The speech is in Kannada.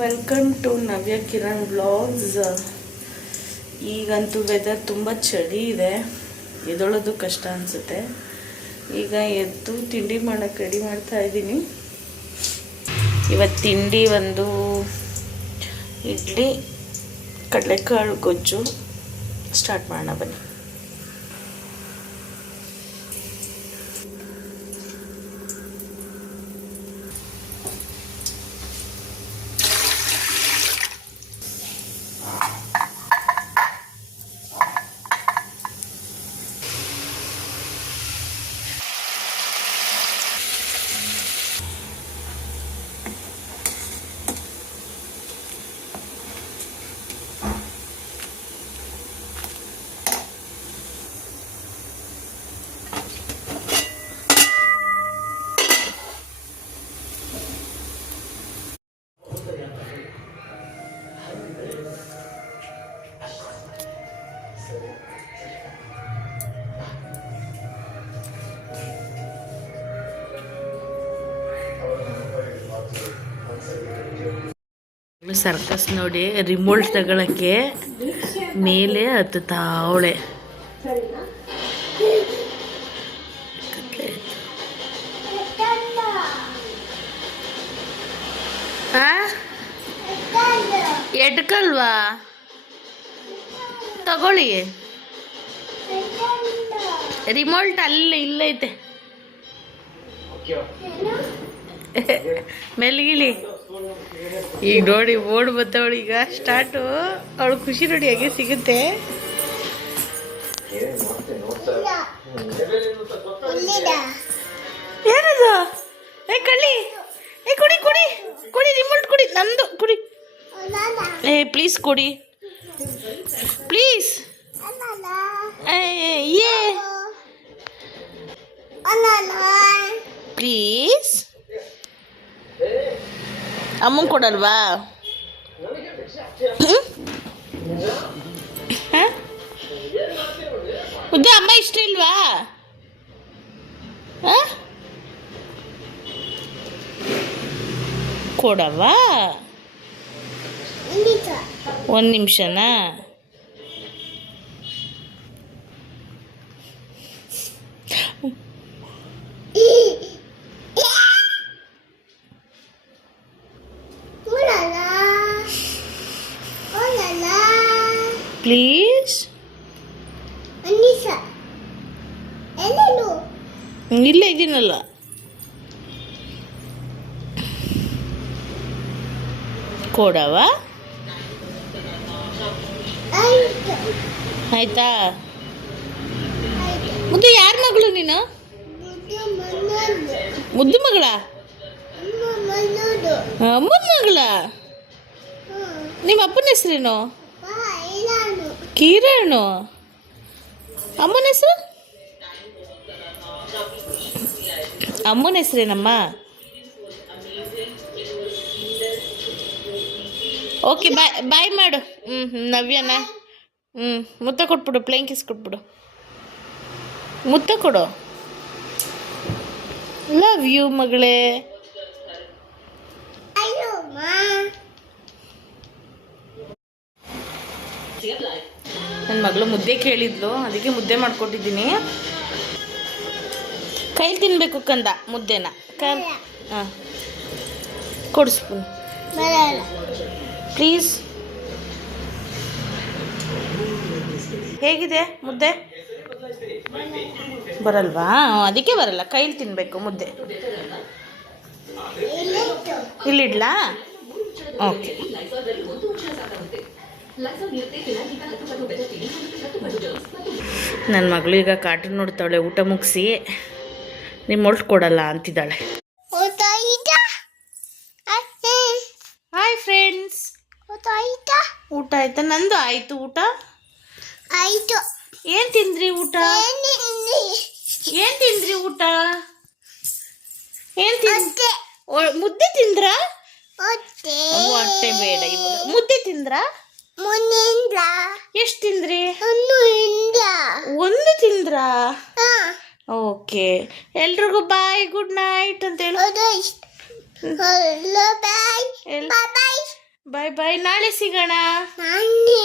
Welcome to Navya Kiran blogs. ಈಗಂತೂ ವೆದರ್ ತುಂಬ ಚಳಿ ಇದೆ, ಎದೊಳೋದು ಕಷ್ಟ ಅನಿಸುತ್ತೆ. ಈಗ ಎದ್ದು ತಿಂಡಿ ಮಾಡೋಕ್ಕೆ ರೆಡಿ ಮಾಡ್ತಾ ಇದ್ದೀನಿ. ಇವತ್ತು ತಿಂಡಿ ಒಂದು ಇಡ್ಲಿ ಕಡಲೆಕಾಳು ಗೊಜ್ಜು. ಸ್ಟಾರ್ಟ್ ಮಾಡೋಣ ಬನ್ನಿ. ಸರ್ಕಸ್ ನೋಡಿ, ರಿಮೋಟ್ ತಗೊಳಕ್ಕೆ ಮೇಲೆ ಹತ್ತುತ್ತಾವಳೆ. ಎಡ್ಕಲ್ವಾ? ತಗೊಳ್ಳಿ, ರಿಮೋಟ್ ಅಲ್ಲಿ ಇಲ್ಲೈತೆ. ಮೆಲ್ಗಿಳಿ. ಈಗ ನೋಡಿ ಓಡ್ ಬತ್ತವಳು. ಈಗ ಸ್ಟಾರ್ಟು. ಅವಳು ಖುಷಿ ನೋಡಿ ಹೇಗೆ ಸಿಗುತ್ತೆ. ಏನದು? ಏ ಕಳ್ಳಿ, ಏ ಕುಡಿ ಕುಡಿ ಕುಡಿ, ರಿಮೋಟ್ ಕುಡಿ, ನಂದು ಕುಡಿ. ಏ ಪ್ಲೀಸ್ ಕೊಡಿ, ಪ್ಲೀಸ್. ಏ ಪ್ಲೀಸ್. ಅಮ್ಮಂಗೆ ಕೊಡಲ್ವಾ? ಉದ್ದ ಅಮ್ಮ ಇಷ್ಟ ಇಲ್ವಾ? ಕೊಡವಾ? ಒಂದು ನಿಮಿಷನಾ? ಪ್ಲೀಸ್. ಇಲ್ಲ ಇದೀನಲ್ಲ. ಕೊಡವಾ? ಆಯ್ತಾ? ಮುದ್ದು ಯಾರ ಮಗಳು ನೀನು? ಮುದ್ದು ಮಗಳ? ಅಮ್ಮನ ಮಗಳ? ನಿಮ್ಮ ಅಪ್ಪನ ಹೆಸರೇನು? ಕಿರಣ್. ಅಮ್ಮನ ಹೆಸರು? ಅಮ್ಮನ ಹೆಸರೇನಮ್ಮ? ಓಕೆ, ಬಾಯ್ ಬಾಯ್ ಮಾಡು. ನವ್ಯನ ಮುತ್ತ ಕೊಟ್ಬಿಡು, ಪ್ಲೇನ್ ಕಿಸ್ ಕೊಟ್ಬಿಡು. ಮುತ್ತ ಕೊಡು. ಲವ್ ಯು ಮಗಳೇ. ನನ್ನ ಮಗಳು ಮುದ್ದೆ ಕೇಳಿದ್ಲು, ಅದಕ್ಕೆ ಮುದ್ದೆ ಮಾಡ್ಕೊಟ್ಟಿದ್ದೀನಿ. ಕೈಲಿ ತಿನ್ಬೇಕು ಕಂದ ಮುದ್ದೆನ. ಹಾಂ ಕೊಡು ಸ್ಪೂನ್ ಪ್ಲೀಸ್. ಹೇಗಿದೆ ಮುದ್ದೆ? ಬರಲ್ವಾ? ಅದಕ್ಕೆ ಬರಲ್ಲ, ಕೈಲಿ ತಿನ್ನಬೇಕು ಮುದ್ದೆ. ಇಲ್ಲಿಡ್ಲಾ? ಓಕೆ. ನನ್ನ ಮಗಳು ಈಗ ಕಾರ್ಟೂನ್ ನೋಡ್ತಾವಳೆ. ಊಟ ಮುಗಿಸಿ ರಿಮೋಟ್ ಕೊಡಲ್ಲ ಅಂತಿದ್ದಾಳೆ. ಹಾಯ್ ಫ್ರೆಂಡ್ಸ್, ಊಟ ಆಯ್ತಾ? ನಂದು ಆಯ್ತು. ಊಟ ಆಯ್ತು. ಏನ್ ತಿಂದ್ರಿ ಊಟ? ಏನ್ ತಿಂದ್ರಿ ಊಟ? ಏನ್ ತಿಂದ್ರಿ? ಮುದ್ದೆ ತಿಂದ್ರಾ? ಹೊಟ್ಟೆ ಬೇಡ ಇವಾಗ. ಮುದ್ದೆ ತಿಂದ್ರಾ? ಎಷ್ಟು ತಿಂದ್ರಿ? ಒಂದು ತಿಂದ್ರಾ? ಓಕೆ, ಎಲ್ರಿಗೂ ಬಾಯ್, ಗುಡ್ ನೈಟ್ ಅಂತ ಹೇಳು. ಬಾಯ್ ಬಾಯ್, ನಾಳೆ ಸಿಗೋಣ. ನಾನೇ